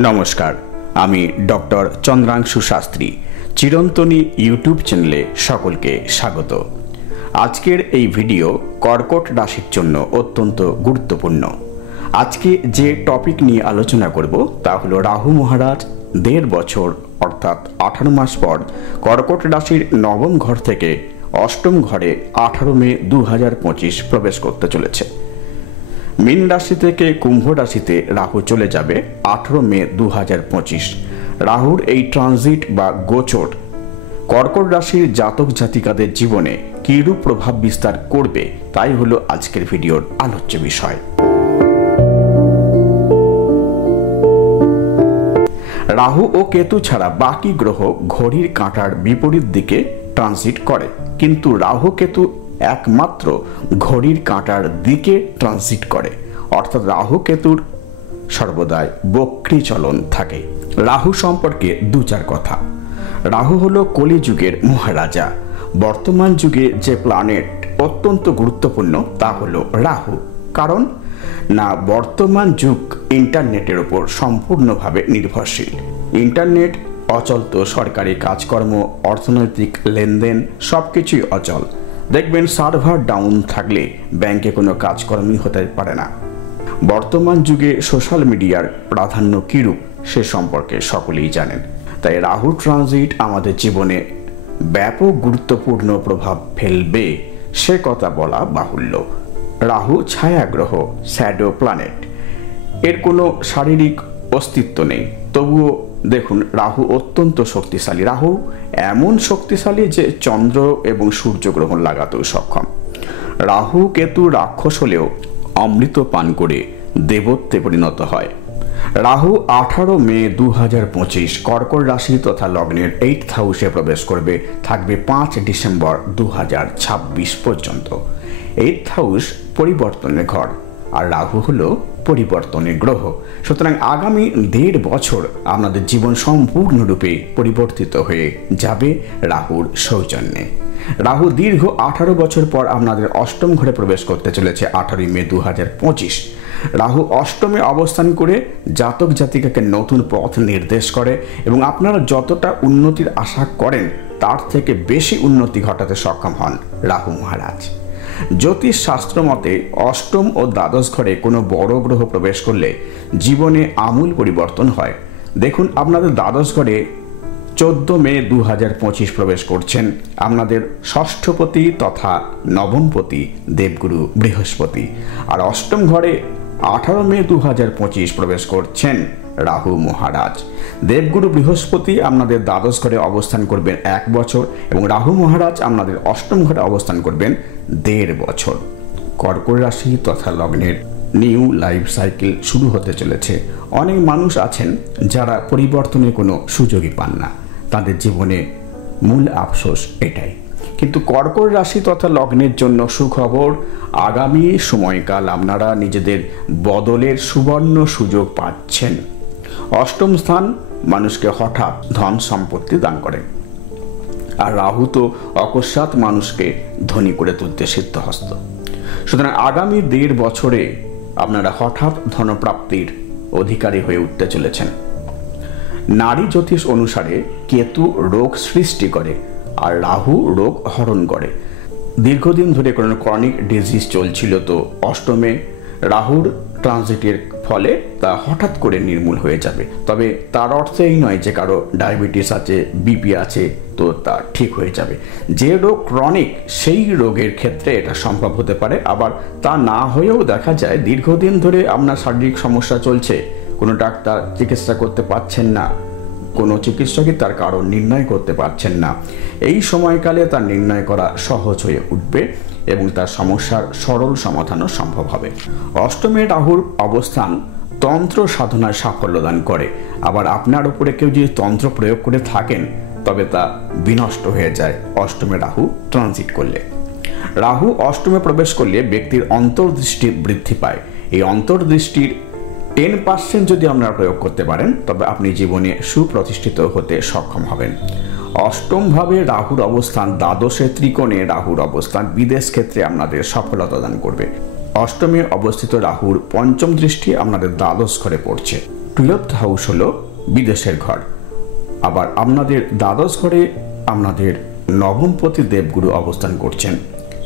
নমস্কার, আমি doctor চন্দ্রাংশু Shastri. চিরন্তনী YouTube চ্যানেলে সকলকে স্বাগত। আজকের এই ভিডিও কর্কট রাশির জন্য অত্যন্ত গুরুত্বপূর্ণ। আজকে যে টপিক নিয়ে আলোচনা করব তা হলো রাহু মহারাজ 1.5 বছর অর্থাৎ 18 মাস পর কর্কট রাশির নবম ঘর থেকে অষ্টম ঘরে 18 মে 2025 প্রবেশ করতে চলেছে। মীন রাশি থেকে কুম্ভ রাশিতে রাহু চলে যাবে 18 মে 2025। রাহুর এই ট্রানজিট বা গোচর কর্কট রাশির জাতক জাতিকাদের জীবনে কিরূপ প্রভাব বিস্তার করবে তাই হলো আজকের ভিডিওর আলোচ্য বিষয়। রাহু ও কেতু ছাড়া বাকি গ্রহ ঘড়ির কাঁটার বিপরীত দিকে ট্রানজিট করে, কিন্তু রাহু কেতু একমাত্র ঘড়ির কাঁটার দিকে ট্রানজিট করে, অর্থাৎ রাহু কেতুর সর্বদাই বক্রী চলন থাকে। রাহু সম্পর্কে দু চার কথা। রাহু হলো কলিযুগের মহারাজা। বর্তমান যুগে যে প্ল্যানেট অত্যন্ত গুরুত্বপূর্ণ তা হলো রাহু। কারণ না, বর্তমান যুগ ইন্টারনেটের উপর সম্পূর্ণভাবে নির্ভরশীল। ইন্টারনেট অচল তো সরকারি কাজকর্ম, অর্থনৈতিক লেনদেন সবকিছুই অচল। দেখবেন সার্ভার ডাউন থাকলে ব্যাংকে কোনো কাজকর্মই হতে পারে না। বর্তমান যুগে সোশ্যাল মিডিয়ার প্রাধান্য কিরূপ সে সম্পর্কে সকলেই জানেন। তাই রাহু ট্রানজিট আমাদের জীবনে ব্যাপক গুরুত্বপূর্ণ প্রভাব ফেলবে সে কথা বলা বাহুল্য। রাহু ছায়াগ্রহ, শ্যাডো প্ল্যানেট। এর কোনো শারীরিক অস্তিত্ব নেই, তবুও দেখুন রাহু অত্যন্ত শক্তিশালী। রাহু এমন শক্তিশালী যে চন্দ্র এবং সূর্য গ্রহণ লাগাতেও সক্ষম। রাহু কেতু রাক্ষস হলেও অমৃত পান করে দেবত্বে পরিণত হয়। রাহু 18 মে 2025 কর্কট রাশি তথা লগ্নের 8th হাউসে প্রবেশ করবে, থাকবে 5 ডিসেম্বর 2026 পর্যন্ত। 8th হাউস পরিবর্তনের ঘর, আর রাহু হলো পরিবর্তনের গ্রহ। সুতরাং আগামী 1.5 বছর আপনাদের জীবন সম্পূর্ণরূপে পরিবর্তিত হয়ে যাবে রাহুর সৌজন্যে। রাহু দীর্ঘ 18 বছর পর আপনাদের অষ্টম ঘরে প্রবেশ করতে চলেছে 18 মে 2025। রাহু অষ্টমে অবস্থান করে জাতক জাতিকাকে নতুন পথ নির্দেশ করে এবং আপনারা যতটা উন্নতির আশা করেন তার থেকে বেশি উন্নতি ঘটাতে সক্ষম হন রাহু মহারাজ। জ্যোতিষ শাস্ত্র মতে অষ্টম ও দ্বাদশ ঘরে কোনো বড় গ্রহ প্রবেশ করলে জীবনে আমূল পরিবর্তন হয়। দেখুন, আপনাদের দ্বাদশ ঘরে 14 মে 2025 প্রবেশ করছেন আপনাদের ষষ্ঠপতি তথা নবমপতি দেবগুরু বৃহস্পতি, আর অষ্টম ঘরে 18 মে 2025 প্রবেশ করছেন রাহু মহারাজ। দেবগুরু বৃহস্পতি আপনাদের দ্বাদশ ঘরে অবস্থান করবেন 1 বছর এবং রাহু মহারাজ আপনাদের অষ্টম ঘরে অবস্থান করবেন 1.5 বছর। কর্কট রাশি তথা লগ্নের নিউ লাইফ সাইকেল শুরু হতে চলেছে। অনেক মানুষ আছেন যারা পরিবর্তনের কোনো সুযোগই পান না, তাদের জীবনে মূল আফসোস এটাই। কিন্তু কর্কট রাশি তথা লগ্নের জন্য সুখবর, আগামী সময়কাল আপনারা নিজেদের বদলের সুবর্ণ সুযোগ পাচ্ছেন। অষ্টম স্থান মানুষকে হঠাৎ ধন সম্পত্তি দান করে, আর রাহু তো অকস্মাৎ মানুষকে ধনী করে তুলতে সিদ্ধহস্ত। সুতরাং আগামী 1.5 বছরে আপনারা হঠাৎ ধনপ্রাপ্তির অধিকারী হয়ে উঠতে চলেছেন। নারী জ্যোতিষ অনুসারে কেতু রোগ সৃষ্টি করে আর রাহু রোগ হরণ করে। দীর্ঘদিন ধরে কোনো ক্রনিক ডিজিজ চলছিল, তো অষ্টমে রাহুর ট্রানজিটের ফলে তা হঠাৎ করে নির্মূল হয়ে যাবে। তবে তার অর্থ এই নয় যে কারো ডায়াবেটিস আছে, বিপি আছে তো তা ঠিক হয়ে যাবে। যে রোগ ক্রনিক সেই রোগের ক্ষেত্রে এটা সম্ভব হতে পারে, আবার তা না হয়েও দেখা যায় দীর্ঘদিন ধরে আপনার শারীরিক সমস্যা চলছে, কোনো ডাক্তার চিকিৎসা করতে পারছেন না, কোনো চিকিৎসকই তার কারণ নির্ণয় করতে পারছেন না। এই সময়কালে তার নির্ণয় করা সহজ হয়ে উঠবে এবং তার সমস্যার সরল সমাধানও সম্ভব হবে। অষ্টমে রাহুর অবস্থান তন্ত্র সাধনায় সাফল্য দান করে, আবার আপনার উপরে কেউ যদি তন্ত্র প্রয়োগ করে থাকেন তবে তা বিনষ্ট হয়ে যায় অষ্টমে রাহু ট্রানজিট করলে। রাহু অষ্টমে প্রবেশ করলে ব্যক্তির অন্তর্দৃষ্টি বৃদ্ধি পায়। এই অন্তর্দৃষ্টির 10% যদি আপনারা প্রয়োগ করতে পারেন তবে আপনি জীবনে সুপ্রতিষ্ঠিত হতে সক্ষম হবেন। অষ্টম ভাবে রাহুর অবস্থান, দ্বাদশে ত্রিকোণে রাহুর অবস্থান বিদেশ ক্ষেত্রে আপনাদের সফলতা দান করবে। অষ্টমে অবস্থিত রাহুর পঞ্চম দৃষ্টি আপনাদের দ্বাদশ ঘরে পড়ছে। 12th হাউস হলো বিদেশের ঘর। আবার আপনাদের দ্বাদশ ঘরে আপনাদের নবমপতি দেবগুরু অবস্থান করছেন,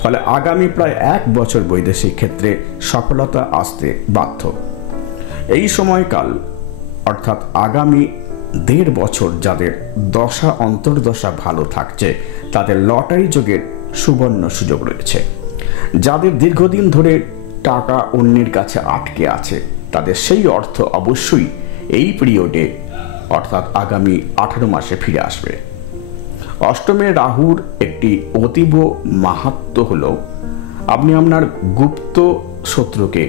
ফলে আগামী প্রায় 1 বছর বৈদেশিক ক্ষেত্রে সফলতা আসতে বাধ্য। এই সময়কাল অর্থাৎ আগামী 1.5 বছর যাদের দশা অন্তর্দশা ভালো থাকছে তাদের লটারি যোগের সুবর্ণ সুযোগ রয়েছে। যাদের দীর্ঘদিন ধরে টাকা অন্যের কাছে আটকে আছে তাদের সেই অর্থ অবশ্যই এই পিরিয়ডে অর্থাৎ আগামী 18 মাসে ফিরে আসবে। অষ্টমে রাহুর একটি অতীব মাহাত্ম্য হলো আপনি আপনার গুপ্ত শত্রুকে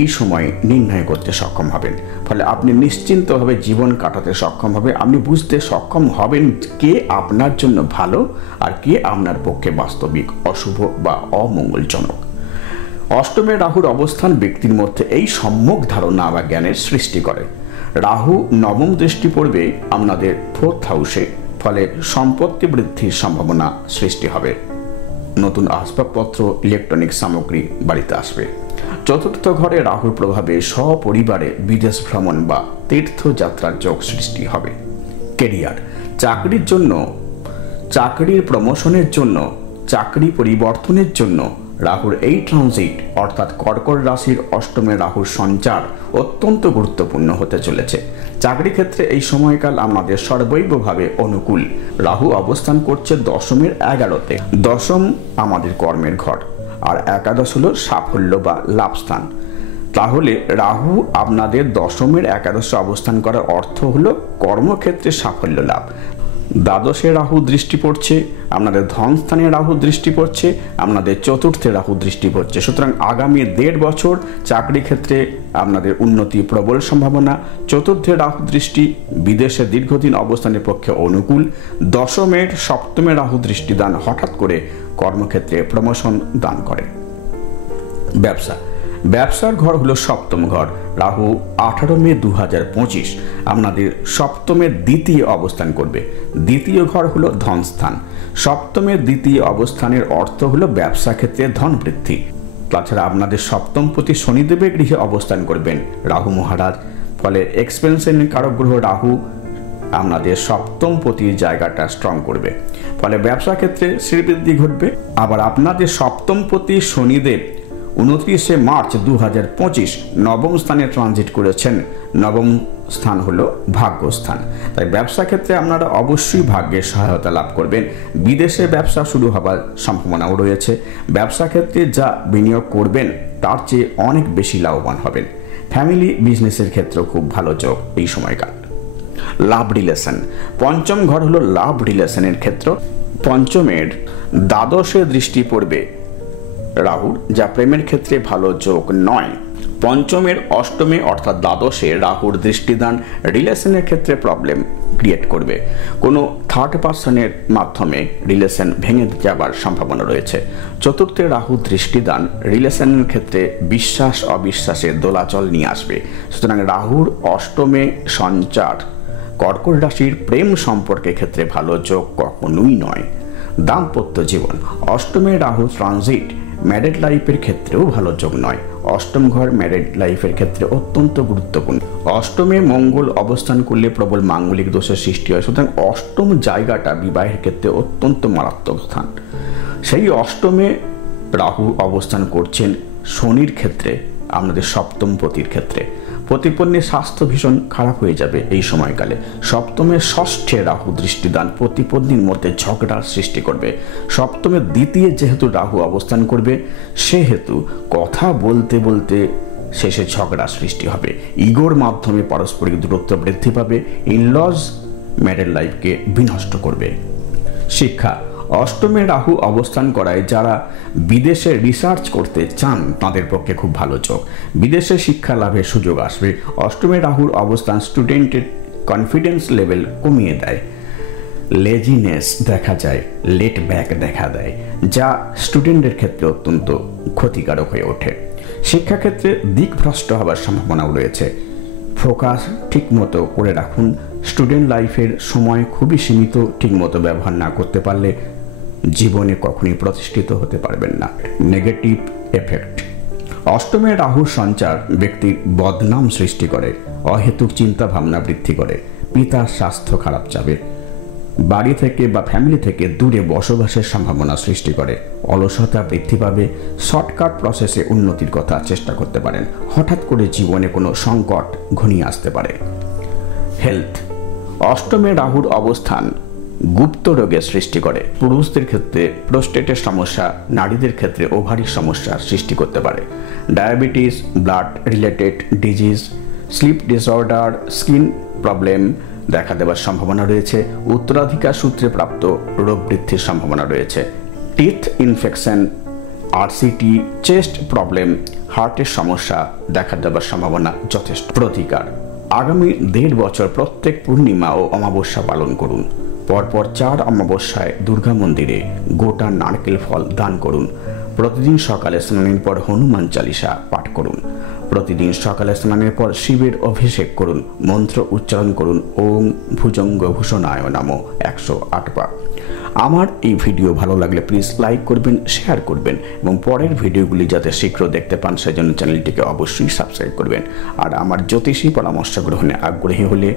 এই সময় নির্ণয় করতে সক্ষম হবেন, ফলে আপনি নিশ্চিন্তভাবে জীবন কাটাতে সক্ষম হবে। আপনি বুঝতে সক্ষম হবেন কে আপনার জন্য ভালো আর কে আপনার পক্ষে বাস্তবিক অশুভ বা অমঙ্গলজনক। অষ্টমে রাহুর অবস্থান ব্যক্তির মধ্যে এই সম্যক ধারণা বা জ্ঞানের সৃষ্টি করে। রাহু নবম দৃষ্টি পড়বে আপনাদের 4th হাউসে, ফলে সম্পত্তি বৃদ্ধির সম্ভাবনা সৃষ্টি হবে। নতুন আসবাবপত্র ইলেকট্রনিক সামগ্রী বাড়িতে আসবে। 4th ঘরে রাহুর প্রভাবে সপরিবারে বিদেশ ভ্রমণ বা তীর্থযাত্রার যোগ সৃষ্টি হবে। কেরিয়ার, চাকরির জন্য, চাকরির প্রমোশনের জন্য, চাকরি পরিবর্তনের জন্য রাহুর এই ট্রানজিট অর্থাৎ কর্কট রাশির অষ্টমে রাহুর সঞ্চার অত্যন্ত গুরুত্বপূর্ণ হতে চলেছে। চাকরি ক্ষেত্রে এই সময়কাল আমাদের সর্বৈবভাবে অনুকূল। রাহু অবস্থান করছে দশমের 11তে। দশম আমাদের কর্মের ঘর, আর একাদশ হলো সাফল্য বা লাভ স্থান। তাহলে রাহু আপনাদের দশমের একাদশে অবস্থান করার অর্থ হলো কর্মক্ষেত্রে সাফল্য লাভ। দ্বাদশে রাহু দৃষ্টি পড়ছে, আপনাদের ধনস্থানে রাহু দৃষ্টি পড়ছে, আপনাদের 4র্থে রাহু দৃষ্টি পড়ছে। সুতরাং আগামী 1.5 বছর চাকরি ক্ষেত্রে আপনাদের উন্নতি প্রবল সম্ভাবনা। 4র্থে রাহু দৃষ্টি বিদেশে দীর্ঘদিন অবস্থানের পক্ষে অনুকূল। দশমের সপ্তমে রাহু দৃষ্টিদান হঠাৎ করে কর্মক্ষেত্রে প্রমোশন দান করে। ব্যবসা, ব্যবসার ঘর হলো সপ্তম ঘর। রাহু 18 মে 2025 আপনাদের সপ্তমের দ্বিতীয় অবস্থান করবে। দ্বিতীয় ঘর হলো ধনস্থান। সপ্তমের দ্বিতীয় অবস্থানের অর্থ হলো ব্যবসা ক্ষেত্রে ধন বৃদ্ধি। তাছাড়া আপনাদের সপ্তমপতি শনিদেবের গৃহে অবস্থান করবেন রাহু মহারাজ, ফলে এক্সপেন্সের কারক গ্রহ রাহু আপনাদের সপ্তমপতির জায়গাটা স্ট্রং করবে, ফলে ব্যবসা ক্ষেত্রে শ্রীবৃদ্ধি ঘটবে। আবার আপনাদের সপ্তমপতি শনিদেব 29 মার্চ 2025 নবম স্থানে ট্রানজিট করেছেন। নবম স্থান হলো ভাগ্যস্থান, তাই ব্যবসা ক্ষেত্রে আপনারা অবশ্যই ভাগ্যের সহায়তা লাভ করবেন। বিদেশে ব্যবসা শুরু হবার সম্ভাবনাও রয়েছে। ব্যবসা ক্ষেত্রে যা বিনিয়োগ করবেন তার চেয়ে অনেক বেশি লাভবান হবেন। ফ্যামিলি বিজনেসের ক্ষেত্রেও খুব ভালো যোগ এই সময়কাল। লাভ রিলেশন, পঞ্চম ঘর হলো লাভ রিলেশনের ক্ষেত্র। পঞ্চমের দ্বাদশে দৃষ্টি পড়বে রাহুর, যা প্রেমের ক্ষেত্রে ভালো যোগ নয়। পঞ্চমের অষ্টমে অর্থাৎ দ্বাদশে রাহুর দৃষ্টিদান রিলেশনের ক্ষেত্রে প্রবলেম ক্রিয়েট করবে। কোনো থার্ড পার্সনের মাধ্যমে রিলেশন ভেঙে যাবার সম্ভাবনা রয়েছে। 4র্থে রাহু দৃষ্টিদান রিলেশনের ক্ষেত্রে বিশ্বাস অবিশ্বাসের দোলাচল নিয়ে আসবে। সুতরাং রাহুর অষ্টমে সঞ্চার কর্কট রাশির প্রেম সম্পর্কের ক্ষেত্রে ভালো যোগ কখনোই নয়। দাম্পত্য জীবন, অষ্টমে রাহু ট্রানজিট ম্যারিড লাইফের ক্ষেত্রেও ভালো যোগ নয়। অষ্টম ঘর ম্যারিড লাইফের ক্ষেত্রে অত্যন্ত গুরুত্বপূর্ণ। অষ্টমে মঙ্গল অবস্থান করলে প্রবল মাঙ্গলিক দোষের সৃষ্টি হয়। সুতরাং অষ্টম জায়গাটা বিবাহের ক্ষেত্রে অত্যন্ত মারাত্মক স্থান। সেই অষ্টমে রাহু অবস্থান করছেন শনির ক্ষেত্রে, আপনাদের সপ্তমপতির ক্ষেত্রে। প্রতিপন্নের স্বাস্থ্য ভীষণ খারাপ হয়ে যাবে এই সময়কালে। সপ্তমে ষষ্ঠে রাহু দৃষ্টিদান প্রতিপন্নীর মধ্যে ঝগড়ার সৃষ্টি করবে। সপ্তমের দ্বিতীয় যেহেতু রাহু অবস্থান করবে সেহেতু কথা বলতে বলতে শেষে ঝগড়া সৃষ্টি হবে। ইগোর মাধ্যমে পারস্পরিক দূরত্ব বৃদ্ধি পাবে। ইনলজ ম্যারিড লাইফকে বিনষ্ট করবে। শিক্ষা, অষ্টমে রাহু অবস্থান করায় যারা বিদেশে রিসার্চ করতে চান তাদের পক্ষে খুব ভালো যোগ। বিদেশে শিক্ষা লাভের সুযোগ আসবে। অষ্টমে রাহুর অবস্থান স্টুডেন্টের কনফিডেন্স লেভেল কমিয়ে দেয়। লেজিনেস দেখা যায়, লেট ব্যাক দেখা দেয়, যা স্টুডেন্টের ক্ষেত্রে অত্যন্ত ক্ষতিকারক হয়ে ওঠে। শিক্ষাক্ষেত্রে দিকভ্রষ্ট হওয়ার সম্ভাবনাও রয়েছে। ফোকাস ঠিকমতো করে রাখুন। স্টুডেন্ট লাইফের সময় খুবই সীমিত, ঠিকমতো ব্যবহার না করতে পারলে জীবনে কখনোই প্রতিষ্ঠিত হতে পারবেন না। নেগেটিভ এফেক্ট, অষ্টমে রাহুর সঞ্চার ব্যক্তির বদনাম সৃষ্টি করে। অহেতুক চিন্তা ভাবনা বৃদ্ধি করে। পিতার স্বাস্থ্য খারাপ যাবে। বাড়ি থেকে বা ফ্যামিলি থেকে দূরে বসবাসের সম্ভাবনা সৃষ্টি করে। অলসতা বৃদ্ধি পাবে। শর্টকাট প্রসেসে উন্নতির কথা চেষ্টা করতে পারেন। হঠাৎ করে জীবনে কোনো সংকট ঘনিয়ে আসতে পারে। হেলথ, অষ্টমে রাহুর অবস্থান গুপ্ত রোগের সৃষ্টি করে। পুরুষদের ক্ষেত্রে প্রোস্টেটের সমস্যা, নারীদের ক্ষেত্রে ওভারির সমস্যার সৃষ্টি করতে পারে। Diabetes, blood related disease, sleep disorder, skin problem দেখা দেওয়ার সম্ভাবনা রয়েছে। উত্তরাধিকার সূত্রে প্রাপ্ত রোগ বৃদ্ধির সম্ভাবনা রয়েছে। Teeth infection, RCT, chest problem, হার্টের সমস্যা দেখা দেওয়ার সম্ভাবনা যথেষ্ট। প্রতিকার, আগামী 1.5 বছর প্রত্যেক পূর্ণিমা ও অমাবস্যা পালন করুন। পরপর 4 অমাবস্যায় দুর্গা মন্দিরে গোটা নারকেল ফল দান করুন। প্রতিদিন সকালে স্নানের পর হনুমান চালিসা পাঠ করুন। প্রতিদিন সকালে স্নানের পর শিবের অভিষেক করুন। মন্ত্র উচ্চারণ করুন ওম ভুজঙ্গ ভূষণায় নমঃ 108 বার। আমার এই ভিডিও ভালো লাগলে প্লিজ লাইক করবেন, শেয়ার করবেন এবং পরের ভিডিওগুলি যাতে শীঘ্র দেখতে পান সেজন্য চ্যানেলটিকে অবশ্যই সাবস্ক্রাইব করবেন। আর আমার জ্যোতিষী পরামর্শ গ্রহণে আগ্রহী হলে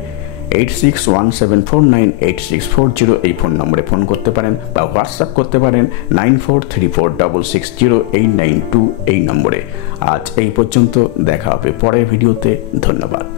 8617498640 এই ফোন নম্বরে ফোন করতে পারেন বা হোয়াটসঅ্যাপ করতে পারেন 9434660892 এই নম্বরে। আজ এই পর্যন্ত, দেখা হবে পরের ভিডিওতে। ধন্যবাদ।